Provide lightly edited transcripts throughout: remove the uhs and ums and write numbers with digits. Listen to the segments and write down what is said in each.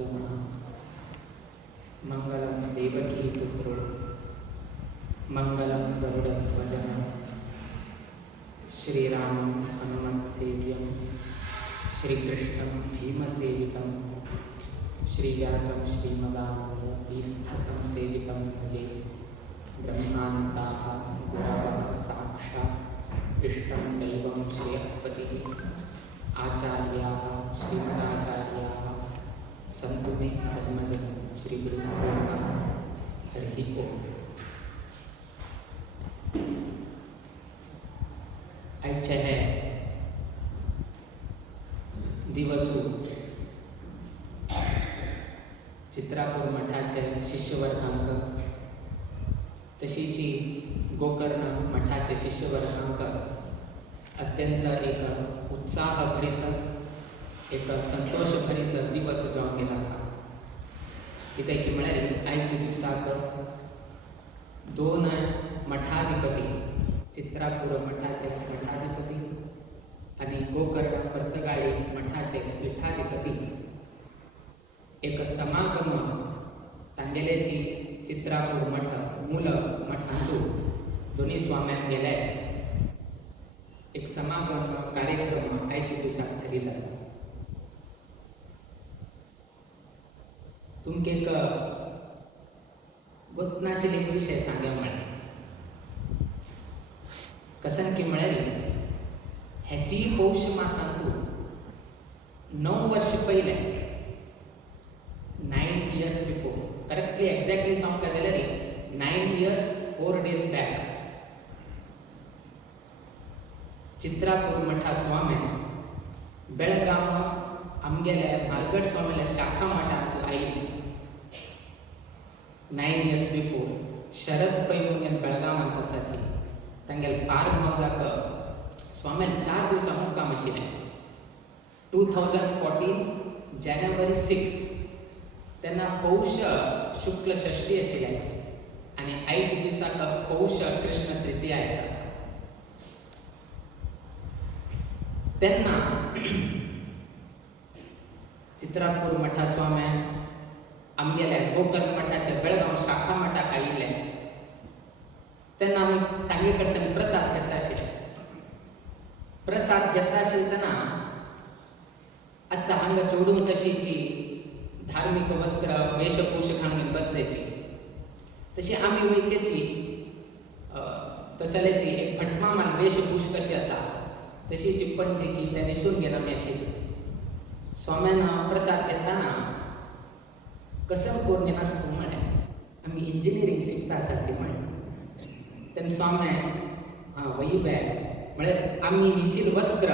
मधुसूदनः मंगलं देवकी पुत्रो मंगलं गरुडध्वजः श्रीरामं हनुमत्सेव्यं श्रीकृष्णं भीमसेवितं श्रीव्यासं श्रीमदानन्दतीर्थसंसेवितं भजे। ब्रह्मान्ताः गुरवः साक्षात् इष्टं दैवं श्रेयःपतिः आचार्याः श्रीमदाचार्याः सन्तु मे जन्मजन्म। श्री गुरुभ्यो नमः। हरि ओम। आयचे हे दिवसू चित्रापूर मठाचे शिष्यवर्गांक तशीची गोकर्ण मठाचे शिष्यवर्गांक अत्यंत एक उत्साहभरीत एक संतोषभरीत दिवस जावन गेला आसा। कित्याक की म्हळ्यार आयच्या दिवसाक दोन मठाधिपती चित्रापूर मठाचे मठाधिपती आणि गोकर्ण पर्तगाळी मठाचे पीठाधिपती एक समागम तांगेलेची चित्रापूर मठ मूल मठांतून दोन्ही स्वाम्यान गेले एक समागम कार्यक्रम आयच्या दिवसाक ठरिल्लो आसा। तुमकां एक गोतनाशिल्लो एक विशय सांगया म्हळ्यार कसन की म्हळ्यार हेची पौष मासांतून 9 वर्ष पयले 9 years बिफोर करेक्टली एक्झॅक्टली सांगता जाल्यार 9 years 4 days बॅक चित्रापूर मठा स्वाम्यान बेळगांव आमगेले मालगड स्वामीले शाखा मठांत आयिल्ली 9 years बिफोर शरद पै म्हणून बेळगांवांत आसाची तांगेले फार्म हावजाक स्वाम्यान 4 दिवसां मुक्काम आशिल्लें। 2014 जानेवारी 6 तेन्ना पौष शुक्ल षष्ठी आशिल्लें आनी आयच्या दिवसाक पौष कृष्ण तृतीया येता आसा। तेन्ना चित्रापूर मठा स्वाम्यान आमगेले गोकर्ण मठाचे बेळगांव शाखा मठाक आयिल्ले तेन्ना आमी तांगे कडच्यान प्रसाद घेता आशिल्ले। प्रसाद घेता आशिल्लतना आतां हांगा चोडूंक तशीची धार्मीक वस्त्र वेशभूष घालून बसल्याची तशी आमी वैद्यची तसल्याची एक फटमामान वेशभूष कशी आसा तशीची पंजी की ते न्हेसून घेवन आमी आशिल्ली। स्वाम्यान प्रसाद घेतना कसम करून घेनासता तूं म्हळें आमी इंजिनियरींग शिकता आसाची म्हळें। तेन्ना स्वाम्यान वही बॅग म्हळ्यार आमी न्हेशिल्ल वस्त्र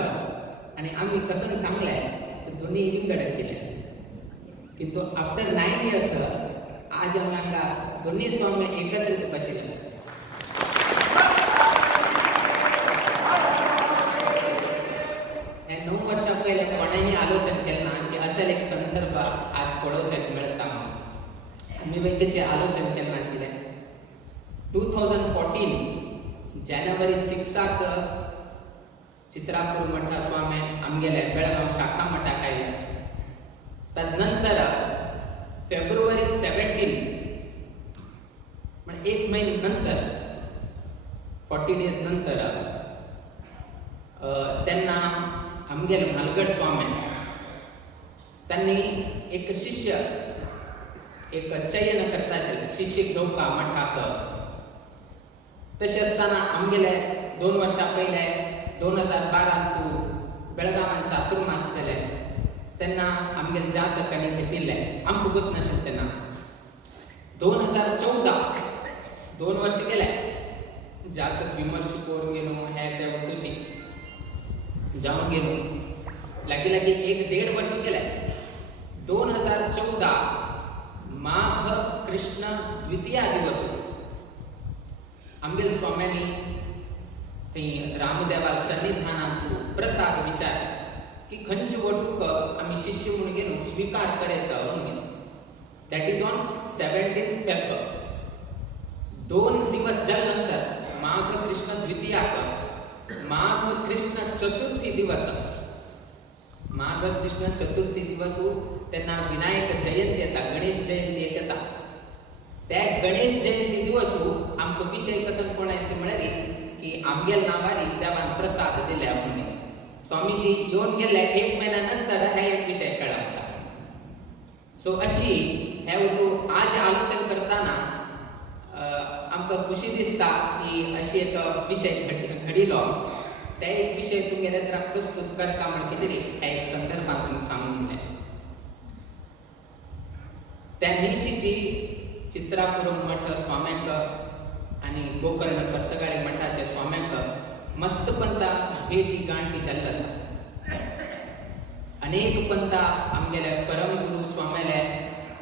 आनी आमी कसन सांगलें ते दोनी विंगड आशिल्ले किंतु आफ्टर 9 years आज आमकां दोनी स्वामी एकत्रीत बशिल्ले आसा। हे 9 वर्सां पयले कोणेंय आलोचन केलें ना की असेल एक संदर्भ आज पळोवचें मेळटा म्हणून आमी वैद्यचें आलोचन केलें नाशिल्लें। 2014 जानेवारी 6 चित्रापूर मठा स्वामी आमगेले बेळगांव शाखा मठाक आयले। तदनंतर फेब्रुवारी 17 म्हणजे 1 महिने नंतर 40 days नंतर तेन्ना आमगेले मालगड स्वामी त्यांनी एक शिष्य एक चयन करता आशिल्ले शिष्य घेवपा मठाक। तशें आसतना आमगेले 2 वर्सां पयले 2012 तूं बेळगांवांत चातुर्मास केले तेन्ना आमगेले जातक आनी घेतिल्ले आमकां गोत नाशिल्लें। तेन्ना 2014 2 वर्ष गेले जातक विमर्श करून गेलो हे ते वस्तूची जावन गेलो लागीं 1-1.5 वर्ष गेले। 2014 माघ कृष्ण द्वितीया दिवस आमगेले स्वाम्यांनी थंय रामदेवाल सन्निधानांत प्रसाद विचार की खंयचे वटूक आमी शिष्य म्हणून गेलो स्वीकार करेत म्हणून दॅट इज ऑन 17 फेब 2 दिवस जाले नंतर माघ कृष्ण द्वितीयाक माघ कृष्ण चतुर्थी दिवस माघ कृष्ण चतुर्थी दिवस तेन्ना विनायक जयंती येता, गणेश जयंती एक येता. त्या गणेश जयंती दिवसू आमकां विशय कसो कोणाक म्हळ्यार की आमगेल नांवारी देवान प्रसाद दिले म्हणून. स्वामीजी येवन गेले 1 महिन्या नंतर हे एक विषय कळ्ळा म्हाका. सो अशी हे आज आलोचन करताना आमकां खुशी दिसता की अशी एक विषय घडिलो. ते एक विषय तुमगेले प्रस्तुत करता म्हण कितें तरी ह्या एक संदर्भात तुमकां सांगूंक जाय. त्या दिवशीची चित्रापुरम मठ स्वाम्यांक आणि गोकर्ण पर्तगाळी मठाच्या स्वाम्यांक मस्त पंथा भेटी गांठी जाल्लो आसा. अनेक पंथा आमगेले परमगुरू स्वाम्याले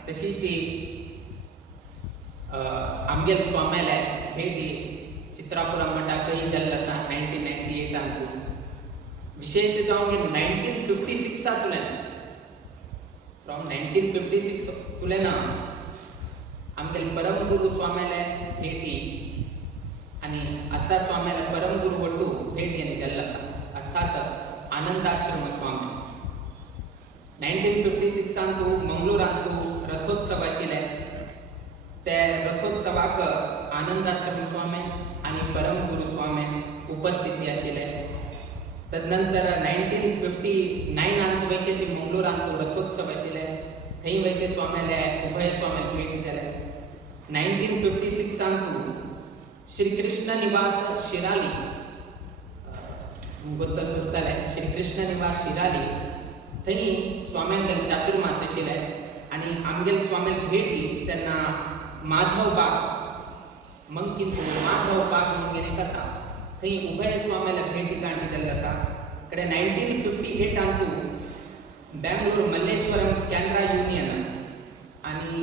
तशीच आमगेल स्वाम्याले भेटी चित्रापुरम मठाकय जाल्लो आसा 1998 विशेष जावन 1956 तुल्यान फ्रॉम 1956 तुल्यान आमगेले परमगुरू स्वाम्याले भेटी आणि आता स्वाम्याले परमगुरू वटू भेटी आनी जाल्लो आसा, अर्थात आनंदाश्रम स्वामी. 1956 मंगळूरांत रथोत्सव आशिल्ले. ते रथोत्सवाक आनंदाश्रम स्वामी आणि परमगुरू स्वामी उपस्थिती आशिल्ले. तदनंतर 1959 वैकेची मंगळूरांत रथोत्सव आशिल्ले. थंय वैके स्वाम्याले उभय स्वाम्याक भेटी जाले. 1956 श्री कृष्ण निवास शिराली गोत्त सुरताले. श्री कृष्ण निवास शिराली थंय स्वाम्यांगेल चातुर्मास आशिल्ले आनी आमगेल स्वाम्याक भेटी तेन्ना माधव बाग मंकिनपूर माधव बाग म्हणून एक आसा थंय उभय स्वाम्याला भेटी गांठी जाल्लो आसा. कडेन 1958 बेंगळूर मल्लेश्वरम कॅनरा युनियन आनी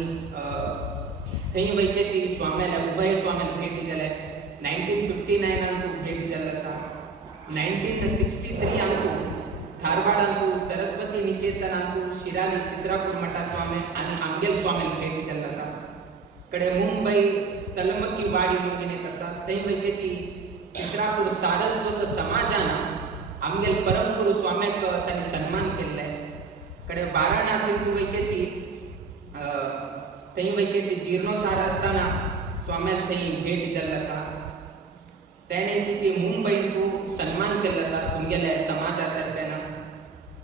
थंय वैकेची स्वाम्याला उभय स्वाम्याला भेटी जाले. 1959 भेटी जाल्लो आसा. 1963 धारवाडांत सरस्वती निकेतनांत शिराली चित्रापूर मठा स्वामी आनी आमगेल स्वाम्याला भेटी जाल्लो आसा. कडेन मुंबई तलमकी वाडी म्हणून एक आसा थंय वैकेची चित्रापूर सारस्वत समाजान आमगेल परमगुरू स्वाम्याक तांणी सन्मान केल्ले. कडेन वाराणसींत वैकेची थंय वैकेची जीर्णोद्धार आसतना स्वाम्याक थंय भेट जाल्लो आसा. त्या दिसाची मुंबईंत सन्मान केल्लो आसा तुमगेल्या समाजा तर्फेन.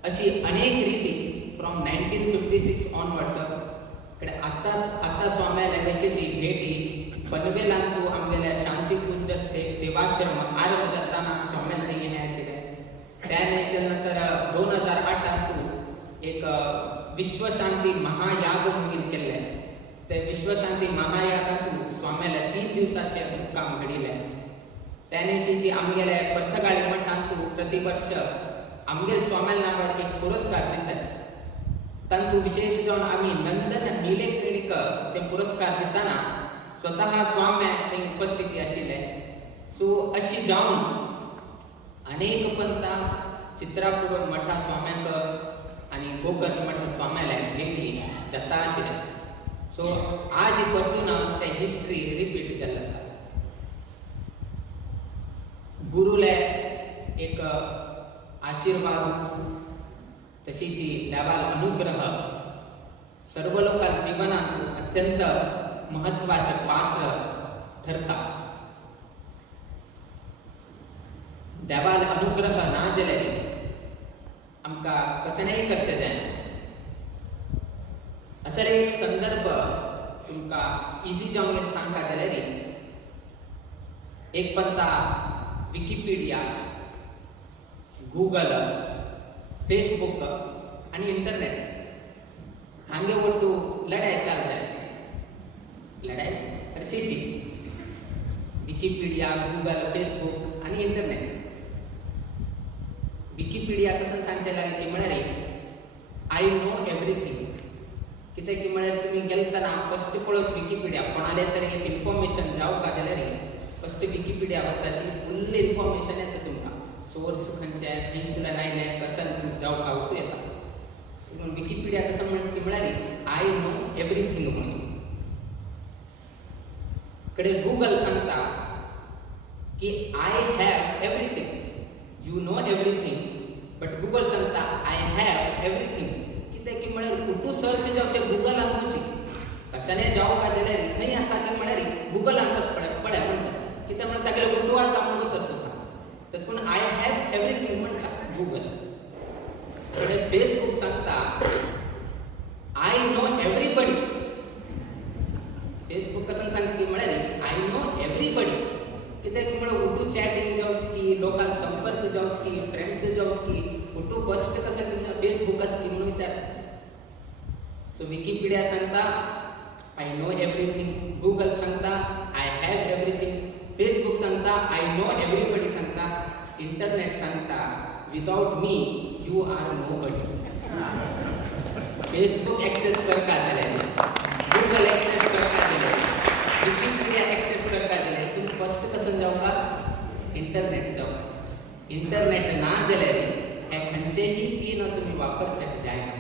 अशी अनेक रीती फ्रॉम 1956 ऑनवर्ड्स कडेन आतां स्वाम्याल्या वैकेची भेटी पनवेलांत आमगेल्या शांतीकुंज सेवाश्रम आरंभ जाताना स्वाम्यान थंय हें आशिल्लें. त्या नंतर 2008 एक विश्वशांती महायाग म्हणून केल्ले. ते विश्वशांती महायागांत स्वाम्याला 3 दिवसाचे मुक्काम घडिल्ले. त्या दिसाची आमगेल्या पर्तगाळी मठांत प्रतिवर्ष आमगेल स्वाम्याल नांवार एक पुरस्कार दितात. तांतू विशेष जावन आमी नंदन निलेकणीक ते पुरस्कार दिताना स्वतः स्वाम्या थंय उपस्थिती आशिल्ले. सो अशी जावन अनेक पंथा चित्रापूर मठा स्वाम्यांक आनी गोकर्ण मठ स्वाम्याला भेटी जाता आशिल्ले. सो आज परतून ते हिस्ट्री रिपीट जाल्लो आसा. गुरुले एक आशीर्वाद तशीच देवाल अनुग्रह सर्व लोकांच्या जीवनात अत्यंत महत्वाचे पात्र ठरता. देवाल अनुग्रह ना जाल्यार आमकां कशें नाही करचें जायना. असो एक संदर्भ तुमकां इजी जावन सांगता जाल्यार एक पंथा विकिपीडिया, गूगल, फेसबुक आणि इंटरनेट हांगे वट्टू लढाई चाल जाय. लढाई हरशीची विकिपीडिया, गूगल, फेसबुक आणि इंटरनेट. विकिपीडिया कसं सांगचे लागले की म्हळ्यार आय नो एवरीथिंग. कित्याक की म्हळ्यार तुमी गेलतना फस्ट पळोवच विकिपीडिया कोणाले तरी एक इन्फॉर्मेशन जावपा जाल्यार फस्ट विकिपीडिया वताची फुल्ल इन्फॉर्मेशन येता तुमकां. सोर्स खंयचे खंय तुला नायले कसन तुमकां जावपा वटू येता. म्हणून विकिपीडिया कसं म्हणटा की म्हळ्यार आय नो एवरीथिंग म्हणून. कडेन गूगल सांगता की I have everything. You know everything but Google सांगता आय हॅव एवरीथिंग. कित्याक की म्हळ्यार उठू सर्च जावचे गुगल आणतोची कशाने जाऊ का जाल्यार खंय आसा की म्हळ्यार गुगल आणतच पळय म्हणटा कित्याक म्हणून तागेले उठू आसा म्हणून तसो तातूंत आय हॅव एवरीथिंग म्हणटा गुगल. फेसबुक सांगता आय नो एवरीबडी. फेसबुक कसं सांगता की म्हळ्यार आय नो एवरीबडी कित्याक म्हळ्यार उठू चॅटिंग जावच की लोकांक संपर्क जावच की फ्रेंड्स जावच की उठू फर्स्ट कसं फेसबुक आसता म्हणून विचारता. सो विकिपीडिया सांगता आय नो एवरीथिंग, गुगल सांगता आय हॅव एवरीथिंग, फेसबुक सांगता आय नो एवरीबडी सांगता, इंटरनेट सांगता without me you are nobody. Facebook access करता जाल्यार, गुगल एक्सेस करता जाल्यार, विकिपीडिया एक्सेस करता जाल्यार तुम्ही फर्स्ट कसं जावका इंटरनेट जावका. इंटरनेट ना जाल्यार हे खंयचेही तीन तुम्ही वापरचेक जायना.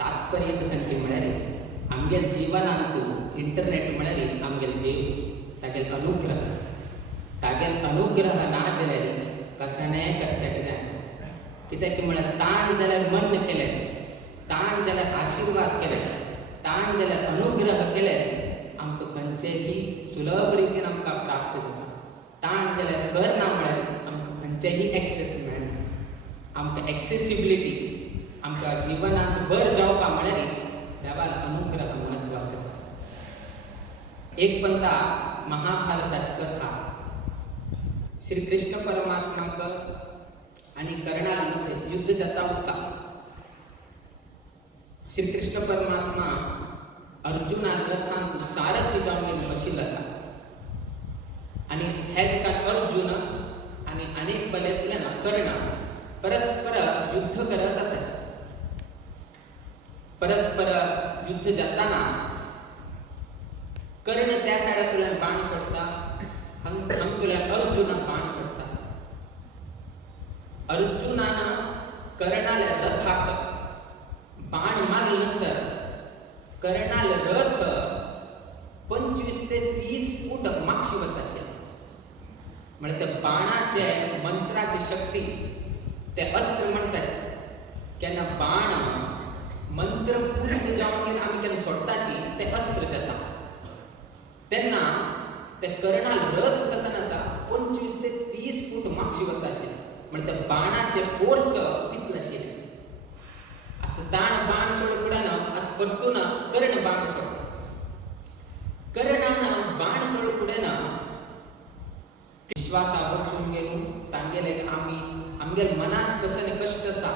तात्पर्य कसं की म्हळ्यार आमगेल जिवनांतू इंटरनेट म्हळ्यार आमगेल देव, तागेल अनुग्रह. तागेल अनुग्रह ना जाल्यार कसाने करचेक जायना. कित्याक की म्हळ्यार ताण जाल्यार मन केलें, ताण जाल्यार आशिर्वाद केले, ताण जाल्यार अनुग्रह केले आमकां खंयचेही सुलभ रितीन आमकां प्राप्त जाता. ताण जाल्यार करना म्हळ्यार आमकां खंयचेही एक्सेस मेळना. आमकां एक्सेसिबिलिटी आमकां जिवनांत बर जावपा म्हळ्यार देवाल अनुग्रह म्हत्वाचो आसा. एक पंथा महाभारताची कथा. श्री कृष्ण परमात्माक आणि कर्णाल मध्ये युद्ध जाता उरता. श्री कृष्ण परमात्मा अर्जुनान रथांत सारथी जावन बशिल्लो आसा आणि हे दिकात अर्जुन आणि अनेक बलेतल्यान कर्ण परस्पर युद्ध करत आसाचे. परस्पर युद्ध जाताना कर्ण त्या सायडांतल्यान बाण सोडता, हांगतल्यान अर्जुनान बाण सोडता. अर्जुनान कर्णाल्या रथाक बाण मारले नंतर कर्णाल रथ 25 ते 30 फूट मागशी वता आशिल्लो. म्हणजे त्या बाणाचे मंत्राची शक्ती ते अस्त्र म्हणटाचे. केन्ना बाण मंत्र पूर्ण जावन आमी केन्ना सोडटाची ते अस्त्र जाता तेन्ना ते कर्णाल रथ कसो आसा 25 ते 30 फूट मागशी वता आशिल्लो. म्हणजे त्या बाणाचे फोर्स तितले आशिल्ले. आता ताण बाण सोड फुडें आता परतून कर्ण बाण सोडटा. कर्णान बाण सोड फुडें विश्वासा बचून गेलो तांगेले आमी आमगेले मनाच कसले कश्ट आसा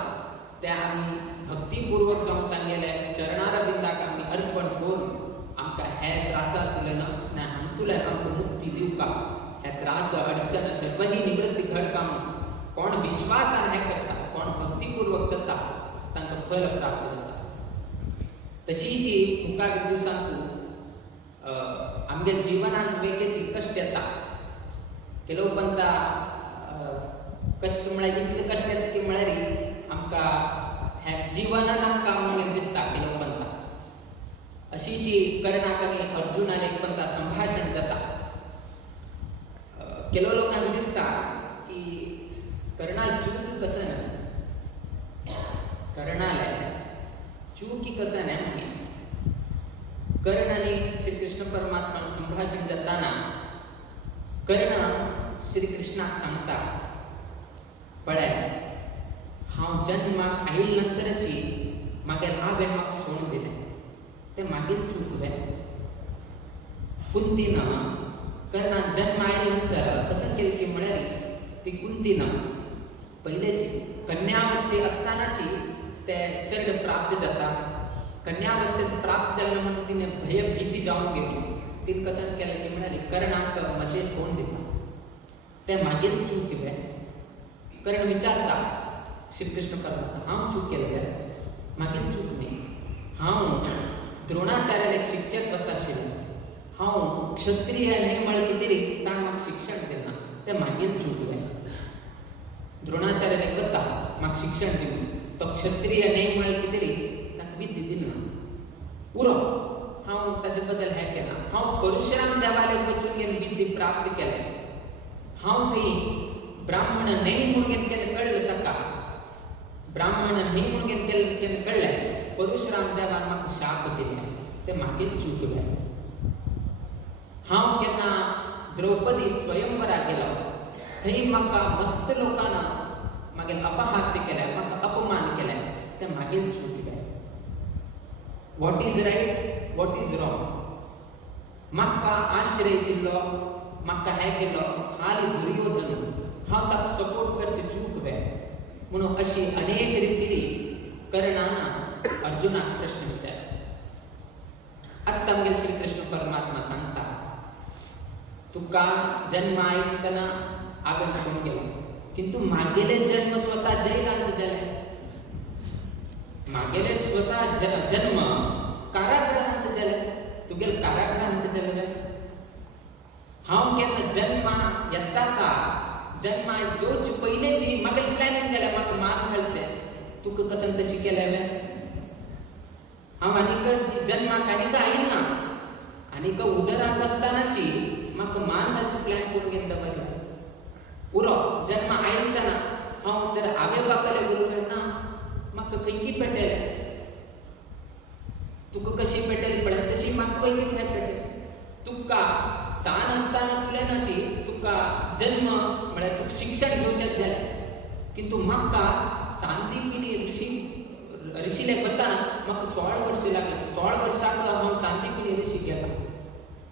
ते आमी भक्तीपूर्वक जावन तांगेले चरणार बिंदाक आमी अर्पण करून आमकां हे त्रासांतल्यान ना हांतुल्यान आमकां मुक्ती दिवका. हे त्रास अडचण सर्वही निवृत्ती घडका म्हणून कोण विश्वासान हे करता, कोण भक्तीपूर्वक चलता तांकां फल प्राप्त जाता. तशी जी मुखार दिवसांतू आमगे जिवनांत वेगळी कश्ट येता. केलो पंथा कश्ट म्हळ्यार इतले कश्ट येता की म्हळ्यार आमकां हे जिवनान आमकां म्हणून दिसता केलो पंथा. अशी जी कर्णाक आनी अर्जुनान एक पंथा संभाशण जाता. केलो लोकांक दिसता की कर्णाल चूक कसं ना, कर्णाले चूक कसं ना म्हणजे कर्ण आणि श्री कृष्ण परमात्मा संभाषण जाताना कर्ण श्री कृष्णाक सांगता पळय हांव जन्माक आयिल्ले नंतरची मागेर हांवें म्हाका सोडून दिलें तें मागीर चूक वे. कुंतीन कर्णान जन्म आयिल्ले नंतर कसं केलें की म्हळ्यार ती कुंतीन पहिलेची कन्यावस्थे असतानाची ते चरण प्राप्त जाता. कन्यावस्थेत प्राप्त जाले म्हणून तिने भयभीती जावन गेली. तिने कसं केलें की म्हळ्यार कर्णाक मध्ये सोडून दिता. ते मागीर चूक वे. कर्ण विचारता श्री कृष्ण परमात्मा हांव चूक केलें वे? मागीर चूक न्ही. हांव द्रोणाचार्यान एक शिक्षक वता आशिल्लो. हांव क्षत्रिय न्ही म्हळ्यार कितें रे ताणें म्हाका शिक्षण दिना तें मागीर चूक वे. द्रोणाचार्यान वता म्हाका शिक्षण दिवन तो क्षत्रिय न्ही म्हळ्यार कितें रे ताका विद्या दिना पुरो. हांव ताजे बद्दल हें केलां. हांव परशुराम देवालय वचून घेवन विद्या प्राप्त केलें. हांव थंय ब्राह्मण न्ही म्हूण घेवन केलें कळ्ळें ताका. ब्राह्मणान हे म्हणून केलें कळलें परशुराम देवान म्हाका शाप दिले ते म्हागेली चूक जाय. हांव केन्ना द्रौपदी स्वयंवराक गेलो थंय म्हाका मस्त लोकांना मागीर अपहास्य केलें म्हाका अपमान केलें ते म्हागेली चूक जाय. What is right what is wrong. म्हाका आश्रय दिल्लो म्हाका हें केलो खाली दुर्योधन हांव ताका सपोर्ट करचें चूक जाय म्हणून अशी अनेक रितीरी कर्णान अर्जुनाक प्रश्न विचारला. आत्ता आमगेले श्री कृष्ण परमात्मा सांगता तुका जन्म आयतना आगन सोडून गेलो किंतु म्हागेले जन्म स्वता जैलांत जाले. म्हागेले स्वता जन्म कारागृहांत जाले तुगेले कारागृहांत जाले. हांव केन्ना जन्मा येतासा जन्मा येवचे पयलींची म्हागेलें प्लॅनिंग जालें म्हाका मार घालचें तुका कसन तशी केलें. हांव आनीक जन्माक आनीक आयिल्लो ना आनीक उदरांत आसतनाची म्हाका मार घालचें प्लॅन करून घेवन दवरलें. पुरो जन्म आयतना हांव तर आवय बापायले बरोबर ना म्हाका खंयकी पेटयलें तुका कशी पेटयली पळय तशी म्हाका पयलींच हें पेटयलें. तुका सान आसतना तुलेनाची तुका जन्म म्हळ्यार तुका शिक्षण घेवचेंच जालें किंतु म्हाका सांदीपिनी ऋषीले वताना म्हाका 16 वर्सां लागली. 16 वर्सांक हांव सांदीपिनी ऋषी गेलो.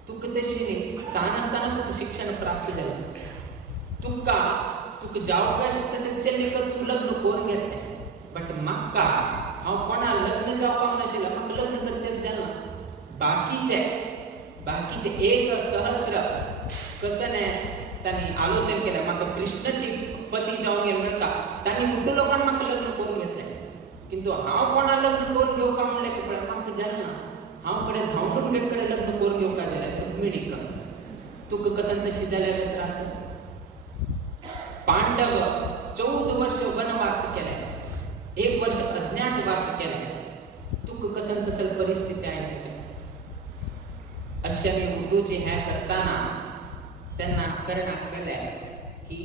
तुका तशी न्ही सान आसतना तुका शिक्षण प्राप्त जालें. तुका जावपाक तशें चली तूं लग्न करून घेतलें बट म्हाका हांव कोणा लग्न जावपाक नाशिल्लो म्हाका लग्न करचेंच जालें ना. बाकीचे 1,000 कसने तांणी आलोचन केलें म्हाका कृष्णाची पती जावन गेलो म्हणटा तांणी कुठे लोकांक म्हाका लग्न करून घेतलें किंतु हांव कोणा लग्न करून घेवका म्हणलें की पळय म्हाका जालें ना. हांव कडेन धांवडून गेट कडेन लग्न करून घेवका जालें रुक्मिणीक तुका कसन तशी जाल्यार त्रास. पांडव 14 वर्ष वनवास केले 1 वर्ष अज्ञातवास केले तुका कसन कसल परिस्थिती आयली. अश्याने उड्डूचे हें करताना तेन्ना कर्णाक कळलें की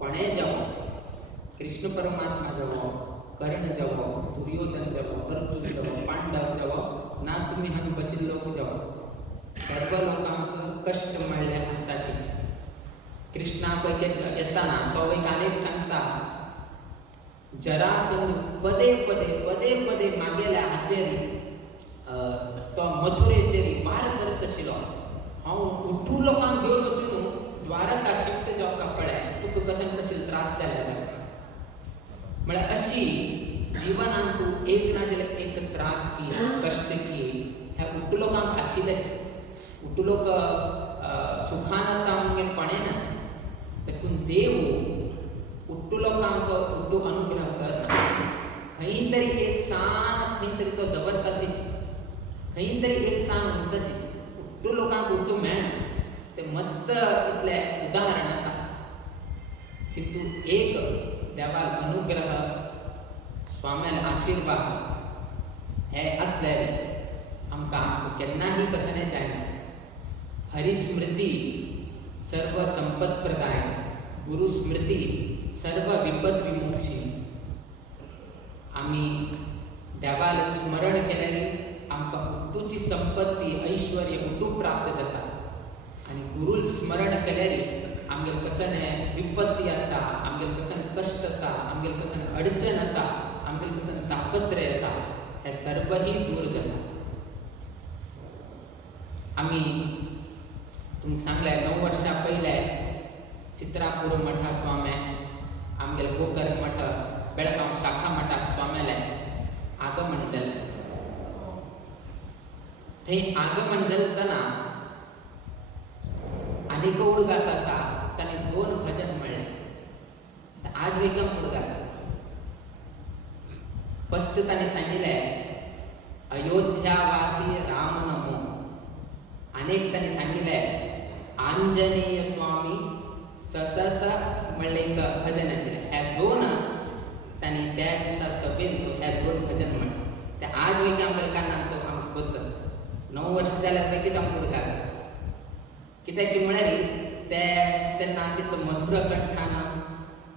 कोणें जावं कृष्ण परमात्मा जावो कर्ण जावो दुर्योधन जावो अर्जुन जावो पांडव जावो ना तुमी हांगा बशिल्लो जावो सर्व लोकांक कश्ट म्हणले आसाचीच. कृष्णाक येताना तो एक आनीक सांगता जरासंध पदे पदे मागेल्या हाचेरी तो मथुरेचेरी वार करत आशिल्लो. हांव उठू लोकांक घेवन वचून द्वारका शिफ्ट जावपाक पळय तुका कसन तशें त्रास जाले म्हळ्यार अशी जिवनांत तूं एक ना जाल्यार एक त्रास की कश्ट की हे उठू लोकांक आशिल्लेच. उठू लोक सुखान आसा म्हणून पळयनाच देखून देव उठू लोकांक उठू अनुग्रह करना. खंय तरी एक सान खंय तरी तो दवरताचीच खंय तरी एक सान उरताचीच. उठू लोकांक उठू मेळना ते मस्त इतलें उदाहरण आसा किंतु एक देवाक अनुग्रह स्वाम्याल आशीर्वाद हे आसल्यार आमकां केन्नाही कसले जायना. हरिस्मृती सर्व संपत प्रदाय गुरुस्मृती सर्व विपद विमोक्षी. आमी देवाल स्मरण केल्यानी आमकां उट्टूची संपत्ती ऐश्वर्य उट्टू प्राप्त जाता आनी गुरुल स्मरण केल्यानी आमगेर कसन विपत्ती आसा आमगेर कसन कश्ट आसा आमगेर कसन अडचण आसा आमगेर कसन तापत्रय आसा हे सर्वही दूर जाता. आमी तुमकां सांगलें 9 वर्सां पयले चित्रापूर मठा स्वामे आमगेले गोकर्ण मठ बेळगांव शाखा मठाक स्वाम्याले आगमन जालें. थंय आगमन जातना आनीक उडगास आसा तांणी 2 भजन म्हणलें. आज वेगळो उडगास आसा. फर्स्ट तांणी सांगिल्लें अयोध्यावासी राम नमो. आनीक तांणी सांगिल्लें आंजनेय स्वामी सतत म्हणलें एक भजन आशिल्लें. हे 2 तांणी त्या दिसा सभेन हे 2 भजन म्हणलें. ते आज वेगळ्या आमच्या कानांत तो आमकां बत आसा. 9 वर्सां जाल्यार बेगीच आमकां उडगास आसा. कित्याक की म्हळ्यार ते तेन्ना तितलो मधुर कंठान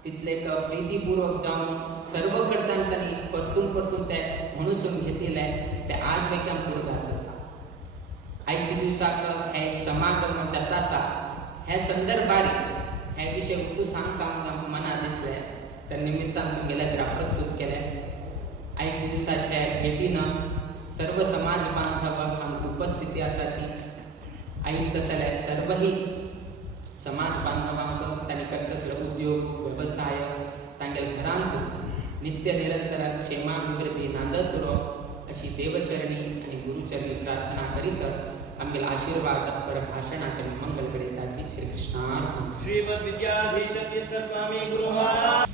तिथले एक प्रीतीपूर्वक जाऊन सर्व कडचांनी परतून परतून ते म्हणून घेतलेले ते आज वैक्याम पुढं असं आयच्या दिवसाक हे एक समागम जाता आसा हे संदर्भारी हे विषय तू सांगता मना दिसले त्या निमित्तान तुमगेल्या घरा प्रस्तुत केले आयच्या दिवसाच्या भेटीनं सर्व समाज बांधवांक उपस्थिती आसाची आई तसले सर्वही समाज बांधवांक तांणी करता सगळे उद्योग व्यवसाय तांगेल्या घरांत नित्य निरंतर क्षेमाभिवृद्धी नांदत उरो अशी देवचरणी आणि गुरुचरणी प्रार्थना करीत आमगेला आशीर्वाद परभाषणाचे मंगल करीताची श्री कृष्णार्पण श्रीमद विद्याधीश तीर्थ स्वामी गुरु महाराज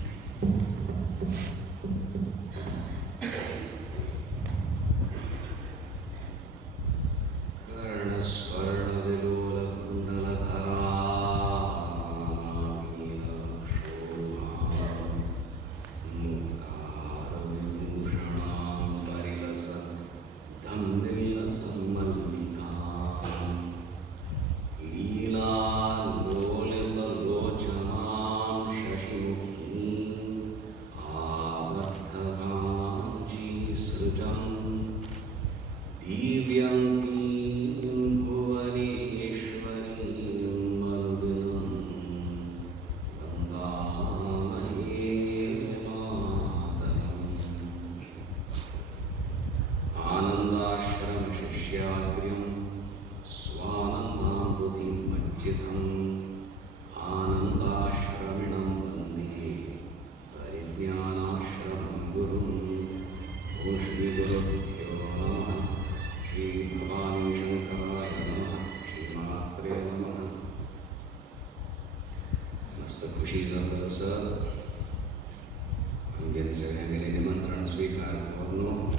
निमंत्रण स्वीकार करून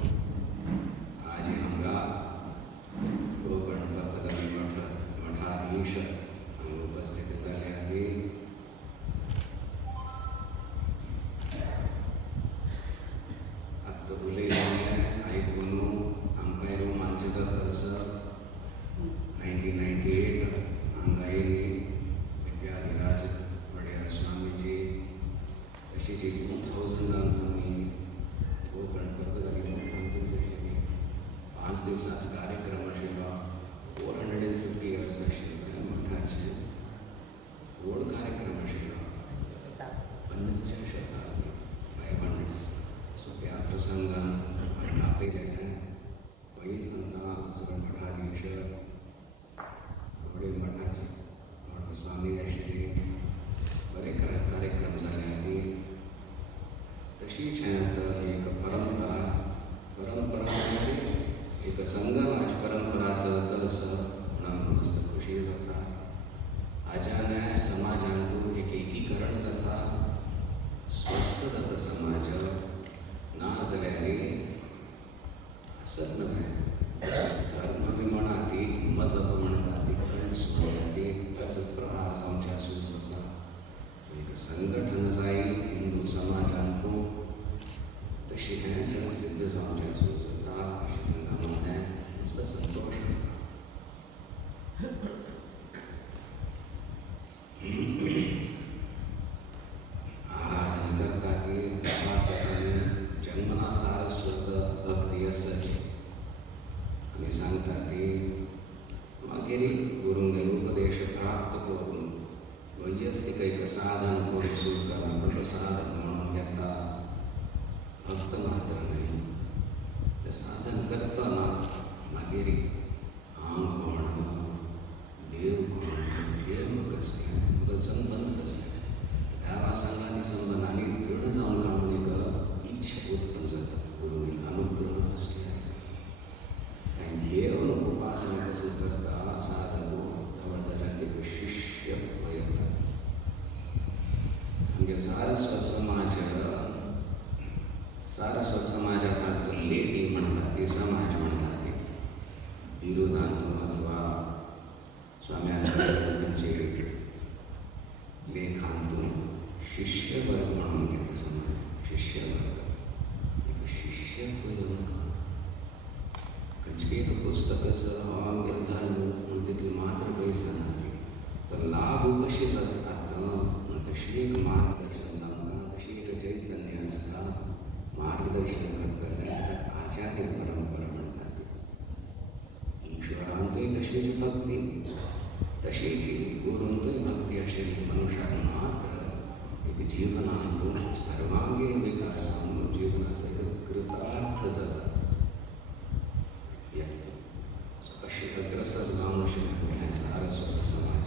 आज आमगा कोकण पत्रकारी मठाधीश उपस्थित झाले आहे. आता उलयलें ऐकून आमकां रोमांच जाता असं 1998 आमकां विद्याधिराज वडेर स्वामीजी तशीच 2000 आमी कोकण पत्रकारी मठांतून 5 दिवसांचो कार्यक्रम आशिल्लो 450 इयर्स आशिल्ले मठाचे व्हड कार्यक्रम आशिल्लो 50 शताब्दी 500 सो त्या प्रसंगान मठ आपयलेलें पयलीं सगळे मठाधीश व्हडे मठाचे स्वामी आशिल्ले बरे कार्यक्रम जाले आदी तशीच एक परंपरा एक संगमाची परंपरा चलता असं म्हणून मस्त खुशी जाता. आजान समाजांतून एक एकीकरण जाता, स्वस्थ जाता समाज ना जाल्यार असत न्हय धर्म बी म्हणा ती मजहब म्हणटा ती फ्रेंड्स म्हणटा ती ताचो प्रहार जावचे आसूं जाता. एक संघटन जाय हिंदू समाजांतूं तशी हें सगळें सिद्ध जावचें आसूं जाता अशें सांगता म्हाका मस्त संतोश आराधना करता ती उपासकांनी जन्मना सारस्वत भक्ती आसची आनी सांगता ती मागीर गुरूंगेर उपदेश प्राप्त करून वैयक्तीक एक साधन करून सुरू करना पण तो साधक म्हणून घेता भक्त मात्र न्हय. तें साधन करतना मागीर हांव कोण देव कोण देव कसले मुगल संबंध कसले ह्या संघानी संबंधांनी दृढ जावन रावन एक इच्छा उत्पन्न जाता. गुरूंगेर अनुग्रह आसले घेवन उपासना कसं करता साधक जवळदारांत एक शिष्यत्व येता. आमगे सारस्वत समाजांत लेटी म्हणटा ती समाज म्हणटा ती बिरुदांतून अथवा स्वाम्यांचे लेखांतून शिष्य वर्ग म्हणून घेता समाज शिष्य वर्ग एक शिष्यत्व येवन खंयचें एक पुस्तक आसा आमगे धर्म म्हणून तितून मात्र पयस ना तर लागू कशी जातात म्हणून तशी एक मार्गदर्शन जावंक मार्गदर्शन करतले आचार्य परंपरा म्हणतात. ईश्वरांतूय तशीची भक्ती, तशीची गुरूंतूय भक्ती अशी मनुष्याक मात्र एक जीवनातून सर्वांगीण विकासातून जीवनात एक कृतार्थ जाता व्यक्ती अशी अग्रसर जावन अशी आपल्या सारस्वत समाज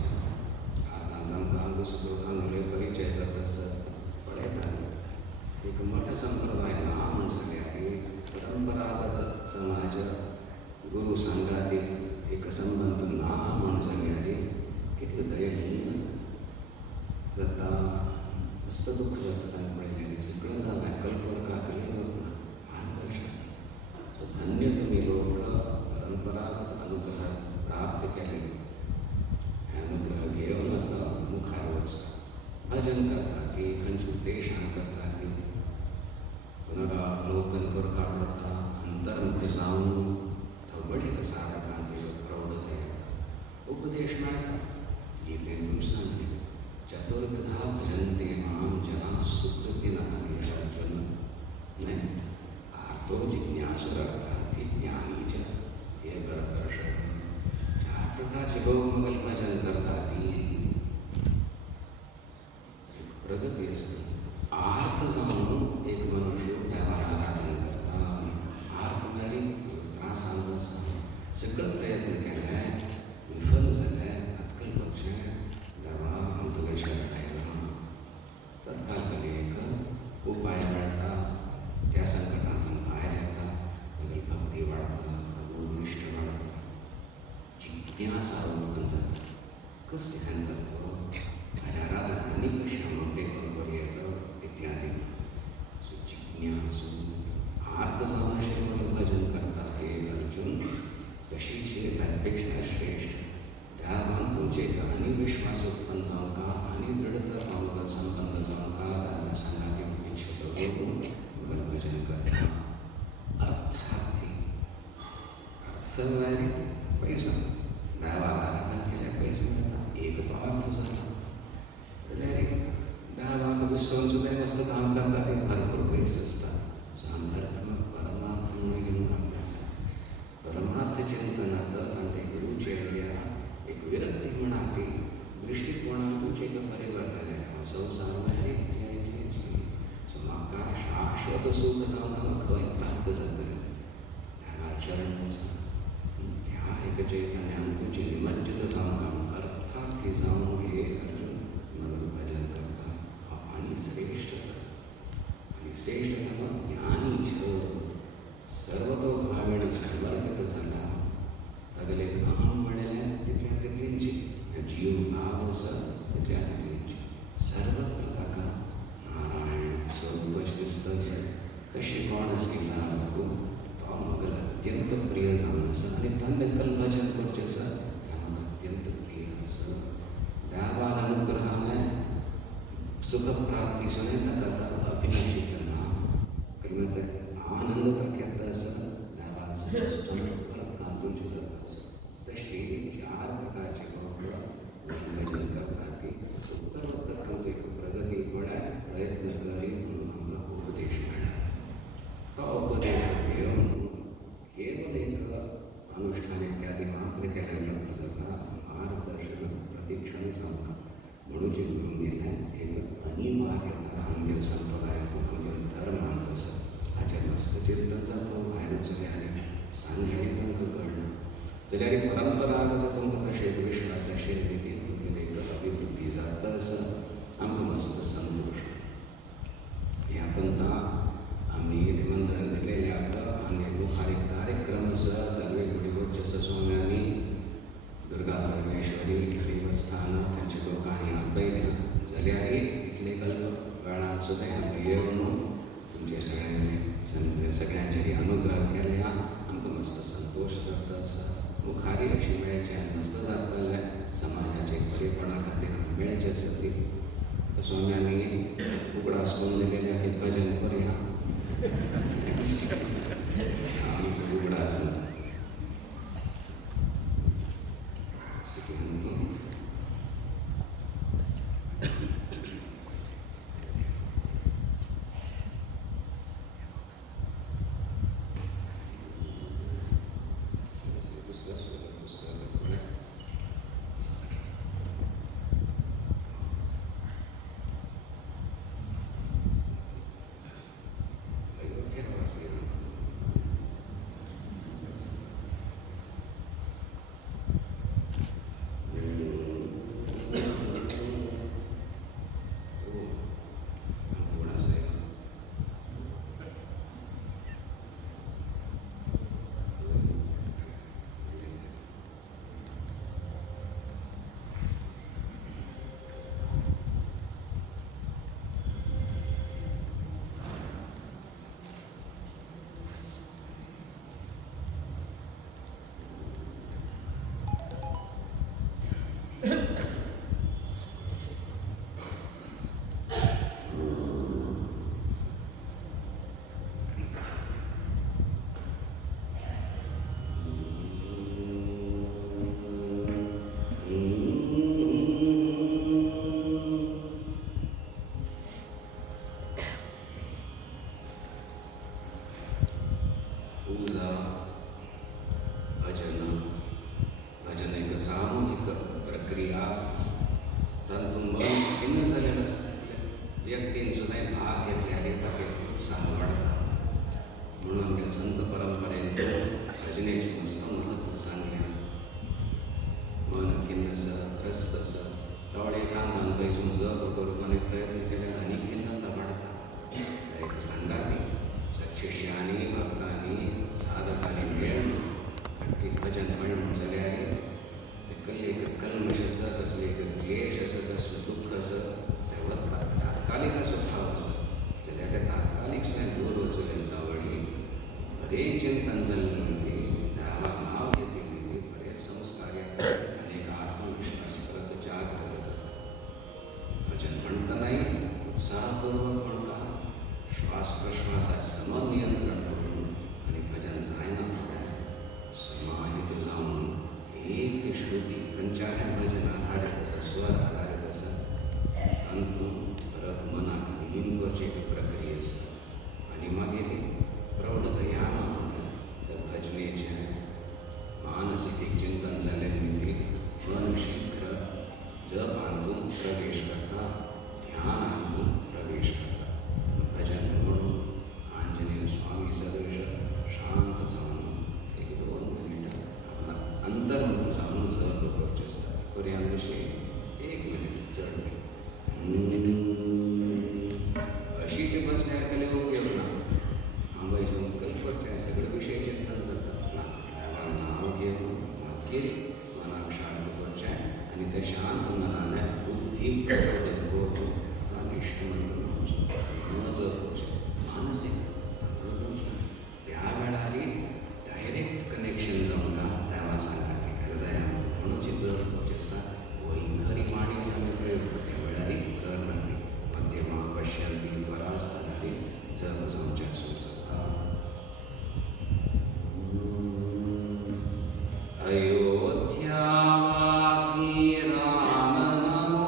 आता आमकां दुसरो तांगले परिचय जाता आसत पळयतात. एक मठ संप्रदाय ना म्हण जाल्यार परंपरागत समाज गुरू संगाती एक संबंध ना म्हण जाल्यार कितले दयहीन जाता. मस्त दुःख जाता तांकां पळयल्यार. सगळें जाता कल्पवरकाकले जाता मार्गदर्शन. सो धन्य तुमी लोक परंपरागत अनुग्रह प्राप्त केले. हे अनुग्रह घेवन आतां मुखार वचता. भजन करता ती, खंयचे उद्देशान करता ती, पुनरावलोकन करपाक वता, अंतर्मुख जावन थोबडीक साधकांची प्रौढतेक उपदेश मेळटा. गीतेंतून सांगलें चतुर्विधा भजन्ते मां जनाः सुकृतिनः हे अर्जुन. न्हय आर्तो जिज्ञासुरर्थार्थी ज्ञानी च हे भरतर्षभ. 4 प्रकारचे लोक मगल भजन करतात ती प्रगती असते. आर्त जावन एक मनुष्य देवाला आराधन करता. आर्त जाली त्रासांत आसा, सगळे प्रयत्न केले, विफल जाले, तातकाळ पक्षे देवा तुगे शरण आयला. तत्काळ एक उपाय मेळटा. त्या संकटांतून भायर येता, तागे भक्ती वाडता, गुरुनिश्ठ वाडता, जिज्ञासा उत्पन्न जाता. कसले तत्व माझ्या आराधनांनी कशी हांव टेकोन पर्येत इत्यादी. सो जिज्ञासू आर्त जावन अशें मग भजन करता हे अर्जुन. तशीच ताचे श्रेष्ठ देवान तुमचे आनी विश्वास उत्पन्न जावंका, आनी दृढतर भावना संबंध जावंका, देवा सांगाती इच्छित करून मग भजन करता. अर्थार्थी अर्थ जाय पैसा. देवाला आराधन केल्यार पयस मेळटा. एक तो अर्थ जाता. जाल्यार देवाक विसरून सुद्दां मस्त काम करता ते भरपूर पयस आसता. सो आमी अर्थ परमार्थ म्हणून घेवन आपल्याक परमार्थ चिंतनांत तांचे गुरुचर्या एक विरक्ती म्हणा ती दृष्टिकोणान तुमचे एक परिवर्तन येता. संवसार इतली. सो म्हाका शाश्वत सूख जावंक म्हाका खंय प्राप्त जातलें देवा चरण वचून त्या एक चैतन्यान तुमची निमज्जित जावंक अर्थार्थी जावन हे अर्जुन मग भजन करता. आणि श्रेष्ठ मग ज्ञानी सर्वतोभावेन समर्पित झाला. तागेले अहम म्हणलें तितल्यांची जीव भाव आसा तितल्यांची सर्वत्र ताका नारायण स्वरूपच दिसता. कशी कोण आसली सांगू तो म्हाका अत्यंत प्रिय जावन आसा. आनी तांणे भजन करचें आसा तें म्हाका अत्यंत प्रिय आसा. देवान अनुग्रहान सुखप्राप्तीसुनूय ताका अभिनचित ना. आनंद प्रख्यात आसा देवाचो तुमचे जाता. तशी 4 प्रकारचे लोक भजन करता ती उत्तर एक प्रगती पळय प्रयत्न करी म्हणून आमकां उपदेश मेळ्ळा. तो उपदेश घेवन केवळ एक अनुष्ठान इत्यादी मात्र केल्यार जाता. मार्गदर्शन प्रतिक्षण जावंक म्हणून चिंतून गेलें एक अनिवार्यता आमगे संप्रदायातून आमगे धर्मांत आसा. हाचेर मस्त चिंतन जाता. भायर सगळ्यांनी सांगलें तांकां कळना जाल्यार परंपरागत तुमकां तशें विश्वास अशें रितीन तुमगेर एक अभिवृद्धी जाता आसा. आमकां मस्त संतोश. ह्या पंथा आमी निमंत्रण दिलेल्याक आनी मुखार एक कार्यक्रम आसा. दरवे गुडीवरचे आसा स्वाम्यांनी दुर्गा परमेश्वरी देवस्थान तांच्या लोकांनी आपयल्या. जाल्यार इतले कल्प वेळार सुद्दां आमी येवन तुमचे सगळ्यांचेर अनुग्रह केल्या. आमकां मस्त संतोष जाता आसा. मुखारी अशी मेळचे मस्त जातलें. समाजाचे बरेपणा खातीर मेळचे आसा ती. स्वाम्यांनी उगडास करून दिलेल्या एक भजन करया. उगडास अध्यावासी पूजा भजन भजन एक सामूहिक प्रक्रिया तातूंत मन खिन्न जाल्लें व्यक्तीन सुद्दां भाग घेतल्यार ताका उत्साह वाडटा म्हणून आमच्या संत परंपरेन भजनेचें मस्त महत्व सांगलें. मन खिन्न आसा त्रस्त आसा थोडे एकांतान थंयसून जप करूंक आनी प्रयत्न केल्यार आनी खिन्नता वाडटा. एक सांगाती सत्शिश्यांनी भक्तांनी साधकांनी मेळून खट्टी भजन म्हणून जाल्यार ते कसले एक कल्मश आसा कसले एक क्लेश आसा कसलें दुख्ख आसा तें वता. तात्कालीक असो भाव आसा जाल्यार ते तात्कालीक सुद्दां दूर वचून येता वळी बरें चिंतन जाल्लें म्हणजे देवाक नांव घेतली न्ही बरें संस्कार आनी एक आत्मविश्वास परत जागृत जाता. भजन म्हणटनाय उत्साहपूर्वक म्हणटा श्वास प्रश्वासात समनियंत्रण करून आणि भजन जायना म्हळ्यार समाहित जावन एक ती श्रुती खंयच्याय भजन आधारीत आसा स्वर आधारीत आसा तातूंत परत मनाक लीन करची एक प्रक्रिया आसता आनी मागीर प्रौढ ध्यान म्हणटात त्या भजनेचें मानसीक एक चिंतन जालें न्ही मन शीघ्र जप हातूंत प्रवेश करता ध्यान हातूंत प्रवेश करता. भजन म्हणून आंजनेय स्वामी सदृश शांत जावन एक 2 मिनिटां अंतर्मुख जावन जप करचें आसता. करुया तशी 1 मिनीट चड अशीच बसल्यार केले उपयोग ना. हांव वयसून करचें सगळे विशय चिंतन जाता ना देवाक नांव घेवन मागीर मनाक शांत करचें आनी ते शांत मनान बुद्धी प्रचोदीत करून इश्टमंत्र मानसीक त्या वेळार डायरेक्ट कनेक्शन जावंक देवा सांगता हृदयांत म्हणून जप आसता वैखरी वाणीच आमी प्रयोग त्या वेळार करना ती मध्यमा पश्यंती परास्तनारी जप जावचें सुरू जाता. अयोध्यावासी राम नमो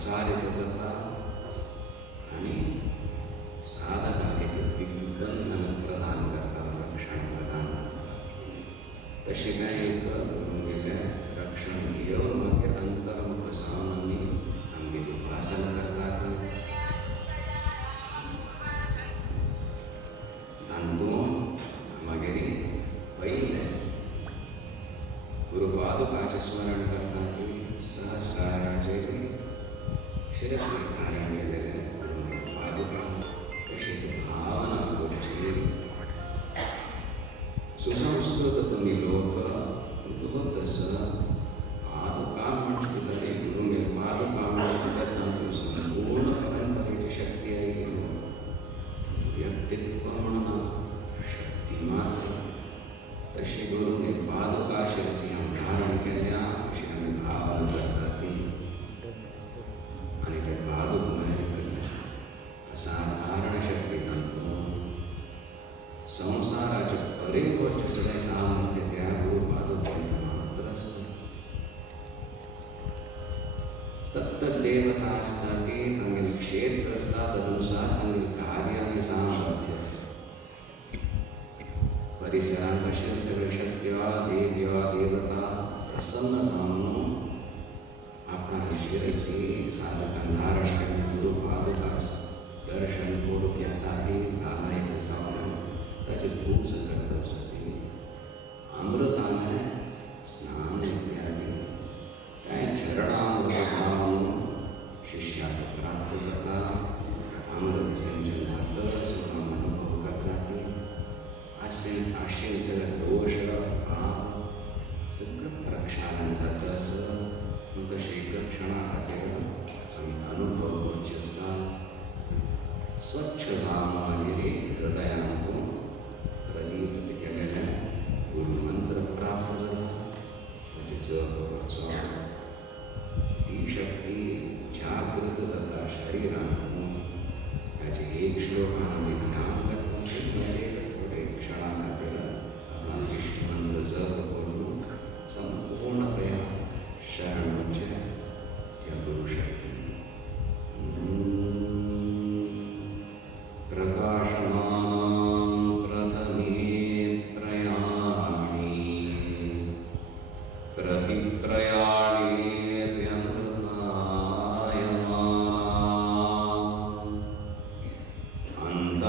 प्रसारित जाता आणि साधकाक एक दिग्बंधन प्रदान करता, रक्षण प्रदान करता. तशी काय एक करून गेले रक्षण घेऊन मागीर अंतर्मुख जावन आमगे उपासना करतात. तातूंत मागीर पयले गुरुपादुकाचें स्मरण करता की सहस्राराचेर शिरसी धारण केलेले पादुका तशी भावना करची. सुसंस्कृत तुम्ही लोक तसं पादुका म्हणजे कितें गुरुंगेर पादुका म्हणजे तातूंत संपूर्ण परंपरेची शक्ती आयली. व्यक्तित्व म्हणून शक्ती मात्र तशी गुरुंगेर पादुका शिरसी धारण केल्या अशी आमी भावना करतात आणि ते पादुक भायर केले असाधारण शक्ती तातूंत संसाराचे परिपूर्ण सगळें सामर्थ्य त्या गुरु पादुकेंत मात्र आसता. तत्त देवता आसता ती तांगेलें क्षेत्र आसता तदनुसार तांगेलें कार्य आनी सामर्थ्य परिसरांत अशें सगळे शक्त्या देव्या देवता प्रसन्न जावन आपणाक शिरसी साधकान धारण केल्ले गुरु पादुकाच दर्शन करूंक येता ती लालायक जावन ताची पूज करता आसता. अमृताने स्नान इत्यादी कांय झरणामृत जावन शिष्याक प्राप्त जाता. अमृत सिंचन जाता सुखा अनुभव करता ती आशेन सगळे दोष पाप सगळं प्रक्षालन जाता आसता. तशी एक क्षणा खातीर आमी अनुभव करचे आसता. स्वच्छ जावन मागीर हृदयांतून प्रदीप्त केलेले गुरुमंत्र प्राप्त जाता. ताची जप करचो. ही शक्ती जागृत जाता शरिरांतून. ताचे एक श्लोकान आमी ध्यान करता. एक थोडे क्षणा खातीर आपला विष्णू मंत्र जप करून संपूर्णतया शरण म्हणजे त्या गुरु शक्ती. प्रकाशमानं प्रथमे प्रयाणी प्रतिप्रयाणेऽप्यमृतायमाना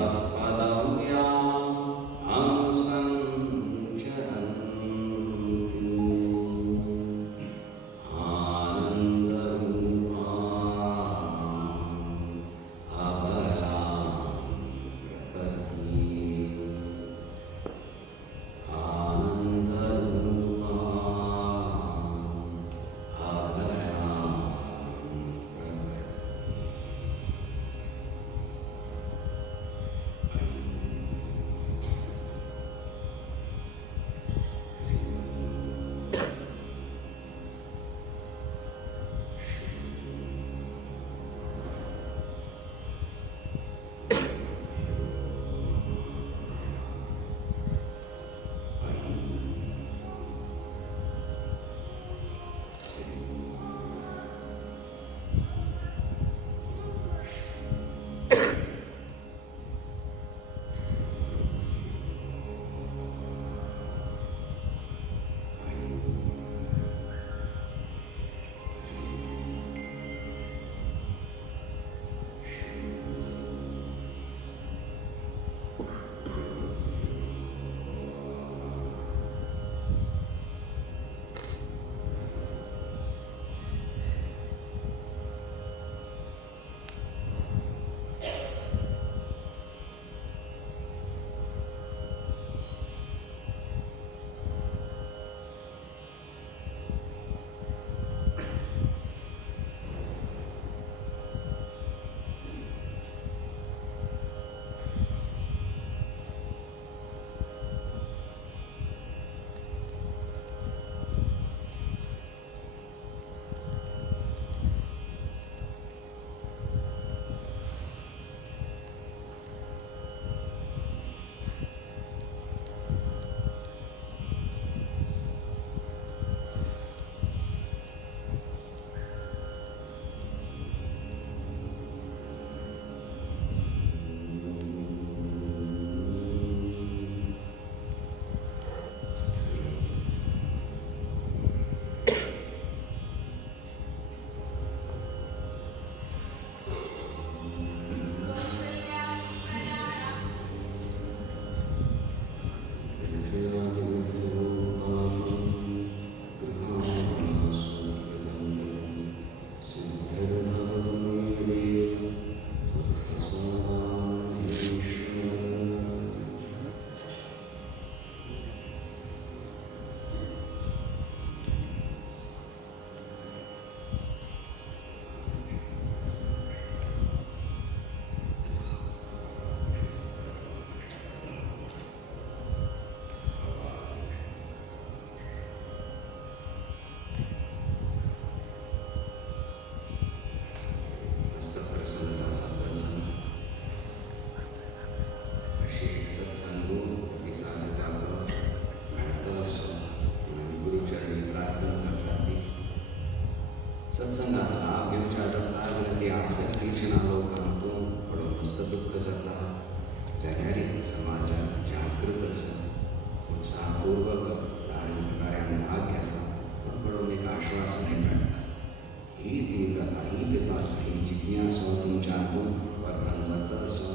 असो तुमच्या हातून वर्तन जातं असो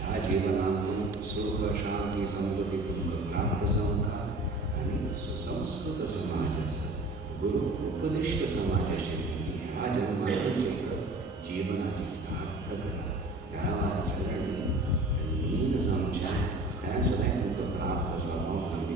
ह्या जीवनातून सुख शांती समृद्धी तुमकां प्राप्त जावंका आनी सुसंस्कृत समाज आसा गुरु उपदिश्ट समाज आशिल्ली ह्या जन्मांतूच एक जीवनाची सार्थकता देवा चरणी नीन जावच्या त्या सुद्दां तुमकां प्राप्त जावपाक